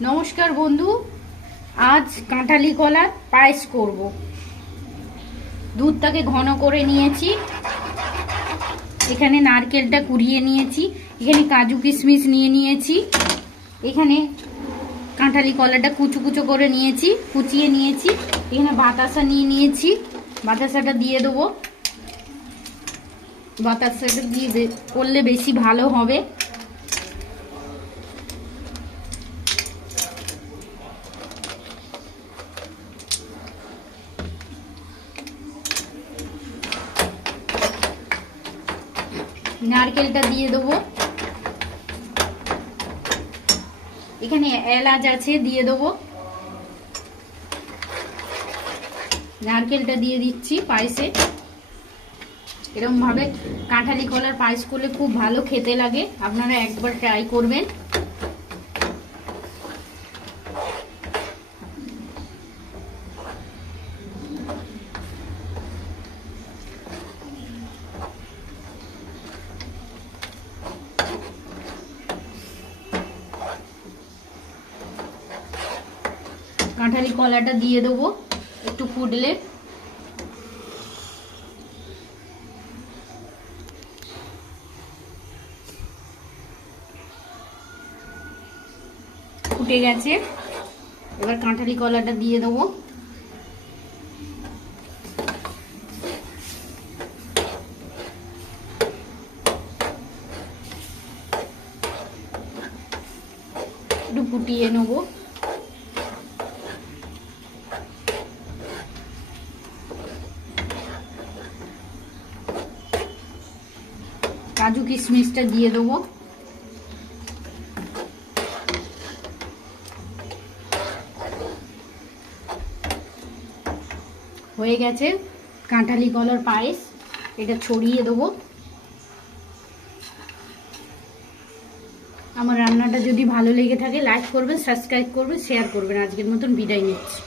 नमस्कार बंधु आज काঁঠালি কলার পায়েস করব। দুধটাকে ঘন করে নিয়েছি, এখানে নারকেলটা কুড়িয়ে নিয়েছি, এখানে কাজু কিশমিশ নিয়ে নিয়েছি, এখানে কাঁঠালি কলাটা কুচো কুচো করে নিয়েছি, কুচিয়ে নিয়েছি, এখানে বাতাসা নিয়ে নিয়েছি, বাতাসাটা দিয়ে দেবো। বাতাসাটা দিয়ে করলে বেশি ভালো হবে। নারকেলটা দিয়ে দেবো, এখানে এলাচ আছে দিয়ে দেবো। নারকেলটা দিয়ে দিচ্ছি পায়েসে। এরকম ভাবে কাঁঠালি কলার পায়েস করলে খুব ভালো খেতে লাগে, আপনারা একবার ট্রাই করবেন। কাঁঠালি কলাটা দিয়ে দেবো, একটু ফুটলে ফুটে গেছে। এবার কাঁঠালি কলাটা দিয়ে দেবো। একটু ফুটিয়ে নেবো। কাজু কিশমিশটা দিয়ে দেবো। হয়ে গেছে কাঁঠালি কলার পায়েস, এটা ছড়িয়ে দেবো। আমার রান্নাটা যদি ভালো লেগে থাকে লাইক করবেন, সাবস্ক্রাইব করবেন, শেয়ার করবেন। আজকের মতন বিদায় নিচ্ছি।